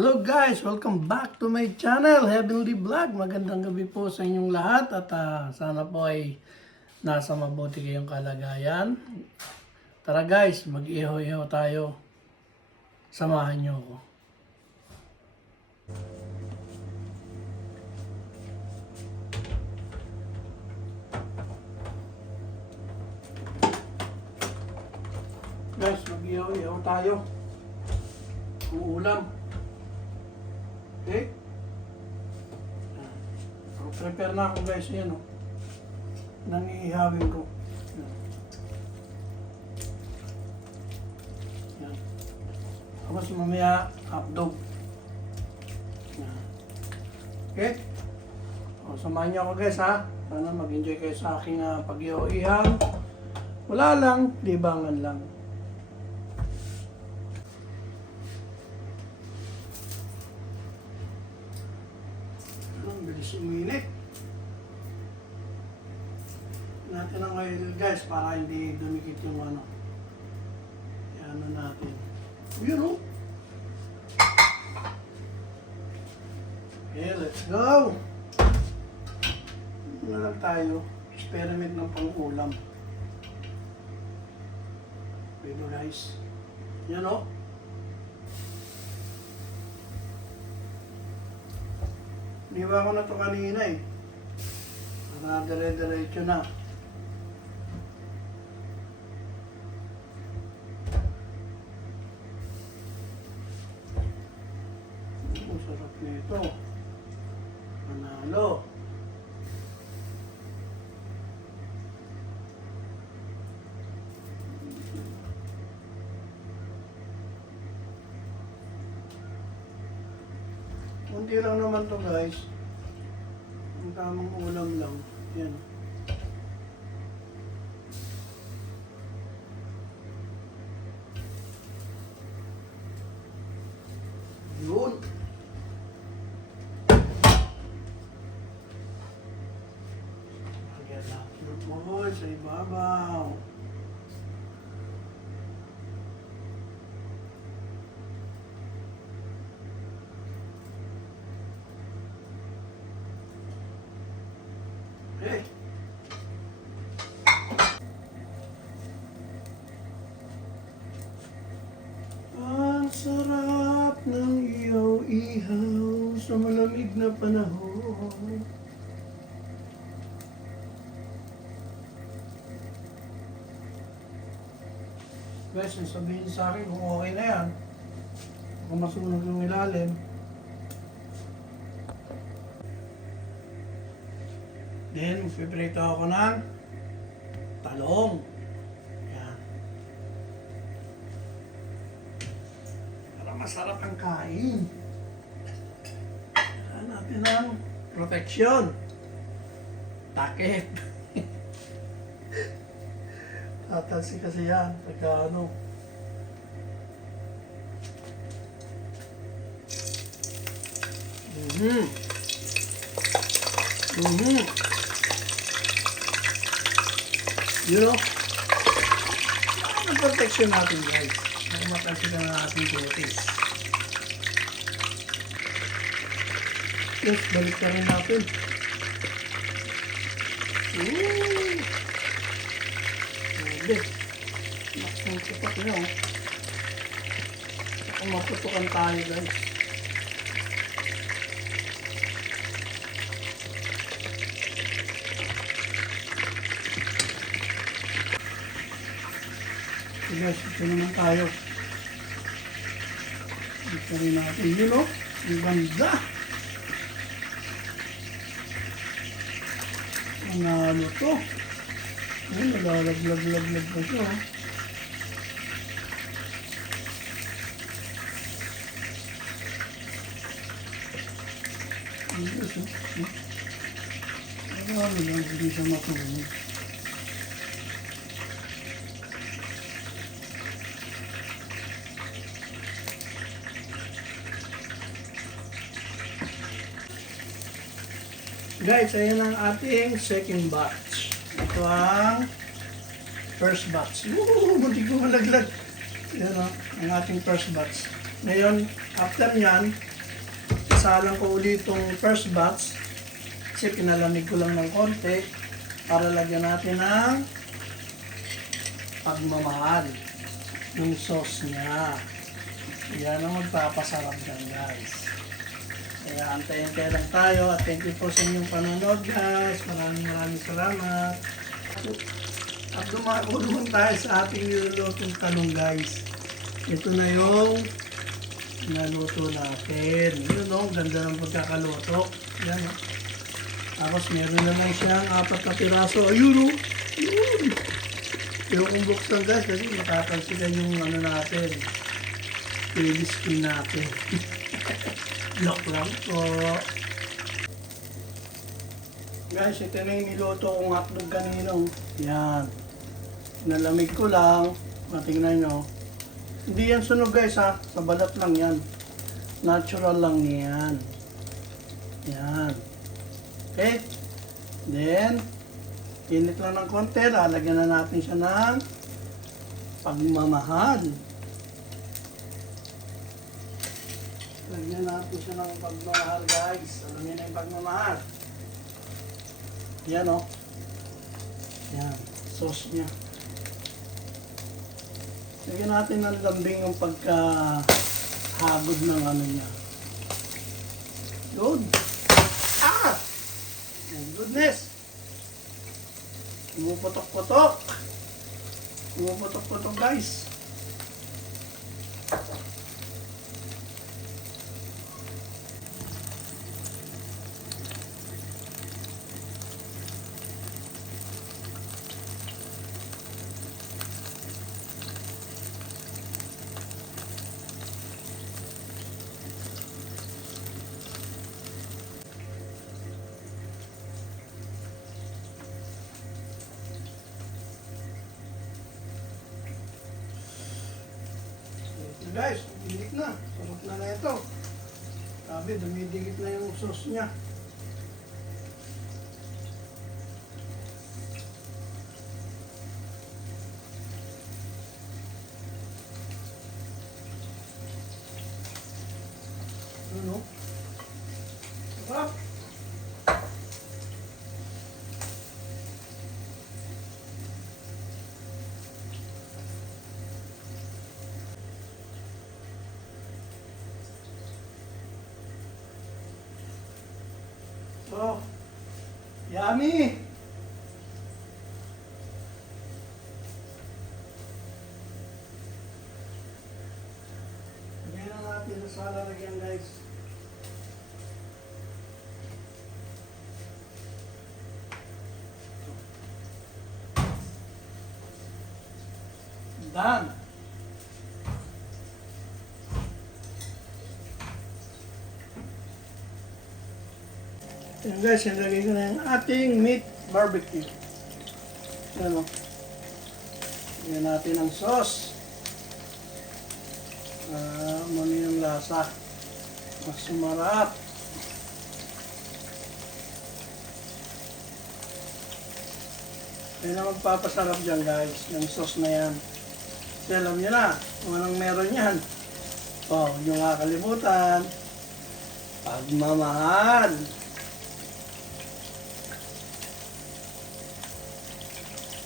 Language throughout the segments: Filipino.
Hello guys! Welcome back to my channel, Heavenly Vlog. Magandang gabi po sa inyong lahat at sana po ay nasa mabuti kayong kalagayan. Tara guys, mag-iho-iho tayo. Samahan niyo ako. Guys, mag-iho-iho tayo. Uulam. Okay? So, prepare na ako guys. Yan o. Nangihawin ko. Yan. Tapos mamaya hotdog. Yan. Okay? O, samahan niyo ako guys ha. Sana mag-enjoy kayo sa aking pag-iho-ihang. Wala lang, libangan lang. Bilis uminit. Natin ang oil guys para hindi dumikit yung ano. Yan natin. Yun o. Okay, let's go. Ano lang tayo. Experiment ng pang-ulam. Pero guys. Yan o. Diba ako na ito kanina eh. Para dire-diretso na. Ang sarap nito. Panalo. Kunti lang naman to guys. Ang tamang ulam lang. Yan. Yun. Lagyan natin mo sa ibabaw. Hey. Ang sarap ng ihaw-ihaw sa malamig na panahon. Guys, sabihin sa akin kung okay na yan. Kung masunog yung ilalim. Then, magpiprito ako ng talong. Yan. Para masarap ang kain. Kailangan natin ng protection. Takip. Tatalsi kasi yan. Pagka ano. You know, ang protection natin guys. Mamatagsin na natin duties. Yes, balik na rin natin. Grabe. Maksong tupak niya oh. Kung maputukan tayo guys. Guys, ito naman tayo. Ito rin natin yun o. Ang ganda. Ang ano to. Ayun, nalalaglag-laglag pa siya o. Ang Diyos o. Ano lang, hindi siya matulog. Guys, ayan ang ating second batch. Ito ang first batch. Hindi ko malaglag. Yan ang ating first batch. Ngayon, after nyan, sinasalang ko ulit itong first batch kasi pinalamig ko lang ng konti para lagyan natin ng pagmamahal yung sauce niya. Yan ang magpapasarap dyan, guys. Kaya antayin lang tayo at thank you po sa inyong panonood, guys. Maraming salamat. At dumakulungan tayo sa ating nilulutong talong, guys. Ito na yung naluto natin. Yun o, ganda ng pagkakaluto. Yan o. Tapos meron naman siyang 4 na piraso. Ayun o. Ayun. Yung buksan, guys, kasi makakalsikan yung ano natin. Skin natin. Lock lang po. Guys, ito na yung niluto kong hotdog kanino. Yan. Nalamig ko lang. Matingnan nyo. Hindi yan sunog, guys, ha. Sa balat lang yan. Natural lang yan. Yan. Okay. Then, init lang ng konti. Lalagyan na natin siya ng pagmamahal. Lagyan natin siya ng pagmamahal, guys. Alam niyo na yung pagmamahal. Yan, o. Yan. Sauce niya. Lagyan natin ng lambing yung pagkahagod ng ano niya. Good. Ah! My goodness. Pumuputok-putok. Pumuputok-putok, guys. Guys, dumidikit na. Sarap na ito. Sabi, dumidikit na yung sauce niya. Ano? Sarap. Oh, yummy! Lagyan na natin sa lalagyan, guys. Done! Yan, guys, nilagay ko na yung ating meat barbecue. Yan o. Lagyan natin ang sauce. Muli yung lasa. Mas sumarap. Yan ang magpapasarap dyan, guys. Yung sauce na yan. Kasi alam nyo na kung anong meron yan. Oh, yung kakalimutan. Pagmamahal.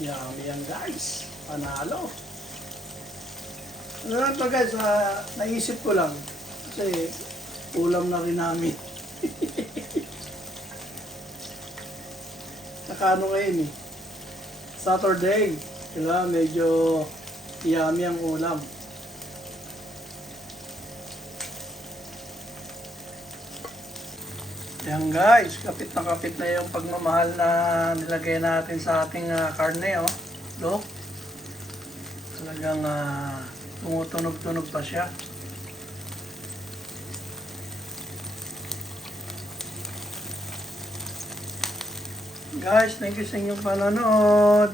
Yummy yan, guys. Panalo. Ano lang to, guys, naisip ko lang. Kasi ulam na rin namin. Saka ano ngayon eh. Saturday. Diba? Medyo yummy ang ulam. Yan, guys, kapit na yung pagmamahal na nilagay natin sa ating karne, oh. Look. Talagang tumutunog-tunog pa siya. Guys, thank you sa inyong panonood.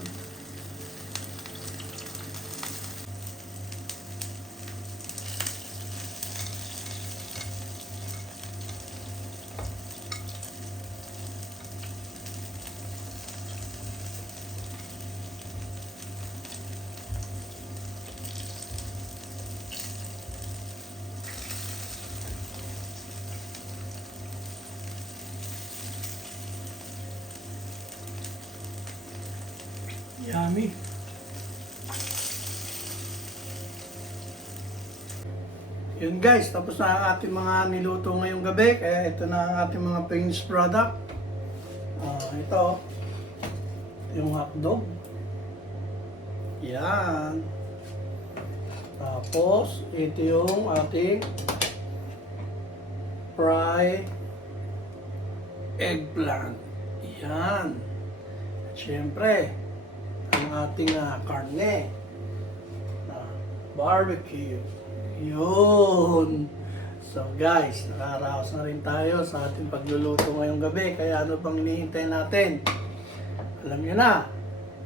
Yummy. Yun guys, tapos na ang ating mga niluto ngayong gabi. Kaya ito na ang ating mga finished product. Ito, yung hotdog. Yan. Tapos, ito yung ating fried eggplant. Yan. Siyempre, ang ating karne. Barbecue. Yun. So guys, nakaraos na rin tayo sa ating pagluluto ngayong gabi. Kaya ano pang hinihintay natin? Alam nyo na,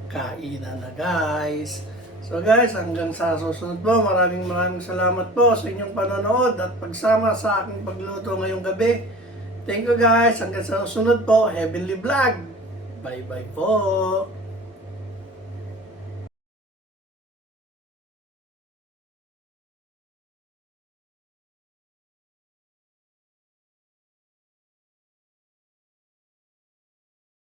kainan na guys. So guys, hanggang sa susunod po, maraming salamat po sa inyong panonood at pagsama sa aking pagluto ngayong gabi. Thank you guys, hanggang sa susunod po, Heavenly Vlog. Bye bye po.